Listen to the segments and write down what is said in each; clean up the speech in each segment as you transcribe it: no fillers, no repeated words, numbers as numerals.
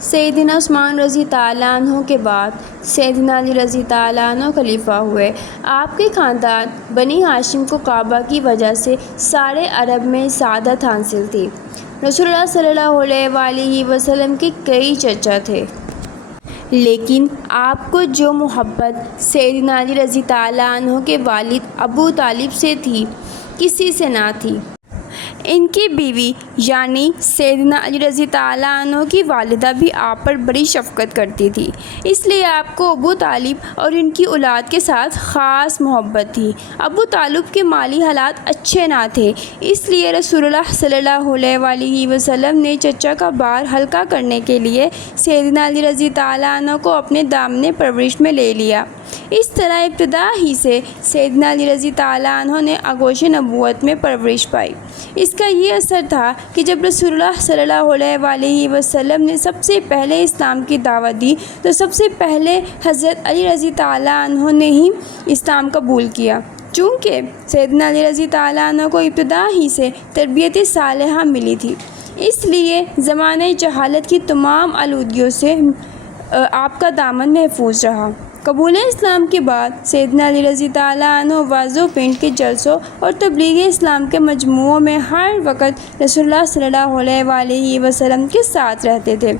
سیدنا عثمان رضی تعالیٰ عنہ کے بعد سیدنا علی رضی تعالیٰ عنہ خلیفہ ہوئے۔ آپ کے خاندان بنی ہاشم کو کعبہ کی وجہ سے سارے عرب میں سعادت حاصل تھی۔ رسول اللہ صلی اللہ علیہ وآلہ وسلم کے کئی چچا تھے، لیکن آپ کو جو محبت سیدنا علی رضی تعالیٰ عنہ کے والد ابو طالب سے تھی، کسی سے نہ تھی۔ ان کی بیوی یعنی سیدنا علی رضی تعالیٰ عنہ کی والدہ بھی آپ پر بڑی شفقت کرتی تھی، اس لیے آپ کو ابو طالب اور ان کی اولاد کے ساتھ خاص محبت تھی۔ ابو طالب کے مالی حالات اچھے نہ تھے، اس لیے رسول اللہ صلی اللہ علیہ وآلہ وسلم نے چچا کا بار ہلکا کرنے کے لیے سیدنا علی رضی تعالیٰ عنہ کو اپنے دامن پرورش میں لے لیا۔ اس طرح ابتدا ہی سے سیدنا علی رضی تعالیٰ عنہ نے آغوش نبوت میں پرورش پائی۔ اس کا یہ اثر تھا کہ جب رسول اللہ صلی اللہ علیہ وآلہ وسلم نے سب سے پہلے اسلام کی دعوت دی تو سب سے پہلے حضرت علی رضی تعالیٰ عنہ نے ہی اسلام قبول کیا۔ چونکہ سیدنا علی رضی تعالیٰ عنہ کو ابتدا ہی سے تربیت صالحہ ملی تھی، اس لیے زمانہ جہالت کی تمام آلودگیوں سے آپ کا دامن محفوظ رہا۔ قبول اسلام کے بعد سیدنا علی رضی تعالیٰ عنہ واضح پینٹ کے جلسوں اور تبلیغ اسلام کے مجموعوں میں ہر وقت رسول اللہ صلی اللہ علیہ وآلہ وسلم کے ساتھ رہتے تھے۔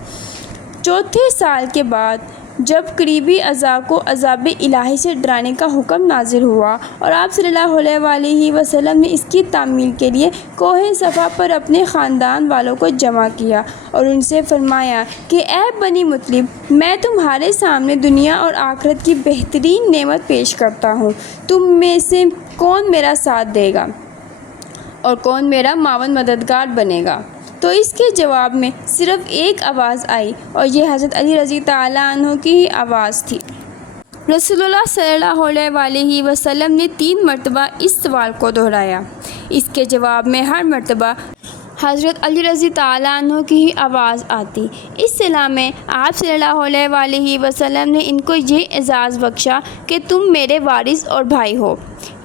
چوتھے سال کے بعد جب قریبی اعضاء کو عذاب الہی سے ڈرانے کا حکم نازل ہوا اور آپ صلی اللہ علیہ وآلہ وسلم نے اس کی تعمیل کے لیے کوہ صفا پر اپنے خاندان والوں کو جمع کیا اور ان سے فرمایا کہ اے بنی مطلب، میں تمہارے سامنے دنیا اور آخرت کی بہترین نعمت پیش کرتا ہوں، تم میں سے کون میرا ساتھ دے گا اور کون میرا معاون مددگار بنے گا؟ تو اس کے جواب میں صرف ایک آواز آئی اور یہ حضرت علی رضی تعالیٰ عنہ کی ہی آواز تھی۔ رسول اللہ صلی اللہ علیہ وآلہ وسلم نے 3 مرتبہ اس سوال کو دہرایا۔ اس کے جواب میں ہر مرتبہ حضرت علی رضی تعالیٰ عنہ کی ہی آواز آتی۔ اس صلح میں آپ صلی اللہ علیہ وآلہ وسلم نے ان کو یہ اعزاز بخشا کہ تم میرے وارث اور بھائی ہو۔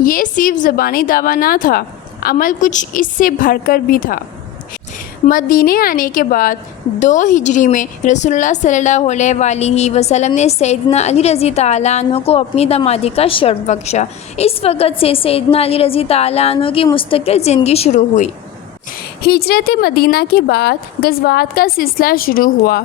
یہ صرف زبانی دعویٰ نہ تھا، عمل کچھ اس سے بڑھ کر بھی تھا۔ مدینے آنے کے بعد 2 ہجری میں رسول اللہ صلی اللہ علیہ وآلہ وسلم نے سیدنا علی رضی تعالیٰ عنہ کو اپنی دامادی کا شرف بخشا۔ اس وقت سے سیدنا علی رضی تعالیٰ عنہ کی مستقل زندگی شروع ہوئی۔ ہجرت مدینہ کے بعد غزوات کا سلسلہ شروع ہوا۔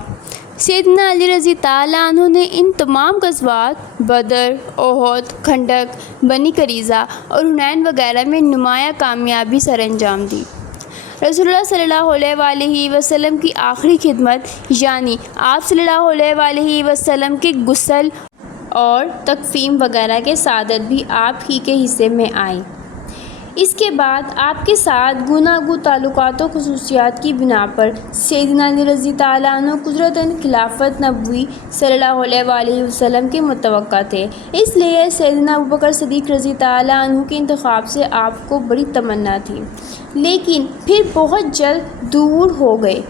سیدنا علی رضی تعالیٰ عنہ نے ان تمام غزوات بدر، احد، خندق، بنی قریظہ اور حنین وغیرہ میں نمایاں کامیابی سر انجام دی۔ رسول اللہ صلی اللہ علیہ وآلہ وسلم کی آخری خدمت یعنی آپ صلی اللہ علیہ وآلہ وسلم کے غسل اور تکفین وغیرہ کے سعادت بھی آپ ہی کے حصے میں آئیں۔ اس کے بعد آپ کے ساتھ گوناگوں تعلقات و خصوصیات کی بنا پر سیدنا علی رضی تعالیٰ عنہ قدرتاً خلافت نبوی صلی اللہ علیہ وآلہ وسلم کے متوقع تھے، اس لیے سیدنا ابوبکر صدیق رضی تعالیٰ عنہ کے انتخاب سے آپ کو بڑی تمنا تھی، لیکن پھر بہت جلد دور ہو گئے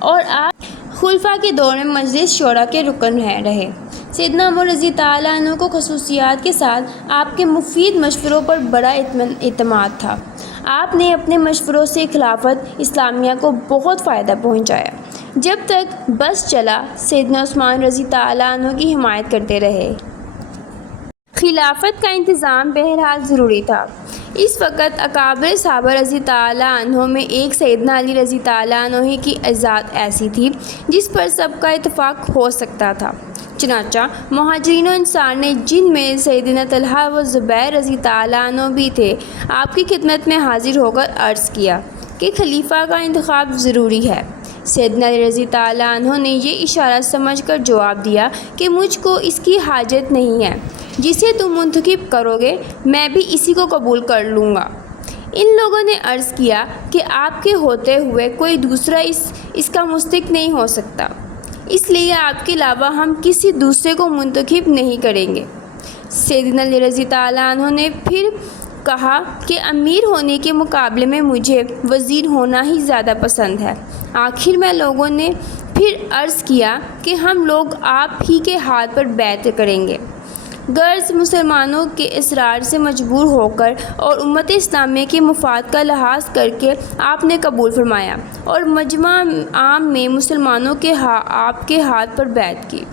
اور آپ خلفاء کے دور میں مجلس شورا کے رکن رہے۔ سیدنا عمر رضی تعالیٰ عنہ کو خصوصیات کے ساتھ آپ کے مفید مشوروں پر بڑا اعتماد تھا۔ آپ نے اپنے مشوروں سے خلافت اسلامیہ کو بہت فائدہ پہنچایا۔ جب تک بس چلا، سیدنا عثمان رضی تعالیٰ عنہ کی حمایت کرتے رہے۔ خلافت کا انتظام بہرحال ضروری تھا۔ اس وقت اکابر صحابہ رضی تعالیٰ عنہ میں ایک سیدنا علی رضی تعالیٰ عنہ کی ذات ایسی تھی جس پر سب کا اتفاق ہو سکتا تھا۔ چنانچہ مہاجرین و انصار نے، جن میں سیدنا طلحہ و زبیر رضی تعالیٰ عنہ بھی تھے، آپ کی خدمت میں حاضر ہو کر عرض کیا کہ خلیفہ کا انتخاب ضروری ہے۔ سیدنا علی رضی تعالیٰ عنہ نے یہ اشارہ سمجھ کر جواب دیا کہ مجھ کو اس کی حاجت نہیں ہے، جسے تم منتخب کرو گے میں بھی اسی کو قبول کر لوں گا۔ ان لوگوں نے عرض کیا کہ آپ کے ہوتے ہوئے کوئی دوسرا اس کا مستحق نہیں ہو سکتا، اس لیے آپ کے علاوہ ہم کسی دوسرے کو منتخب نہیں کریں گے۔ سیدنا علی رضی تعالیٰ عنہ نے پھر کہا کہ امیر ہونے کے مقابلے میں مجھے وزیر ہونا ہی زیادہ پسند ہے۔ آخر میں لوگوں نے پھر عرض کیا کہ ہم لوگ آپ ہی کے ہاتھ پر بیعت کریں گے۔ غرض مسلمانوں کے اصرار سے مجبور ہو کر اور امت اسلامیہ کے مفاد کا لحاظ کر کے آپ نے قبول فرمایا اور مجمع عام میں مسلمانوں کے آپ کے ہاتھ پر بیعت کی۔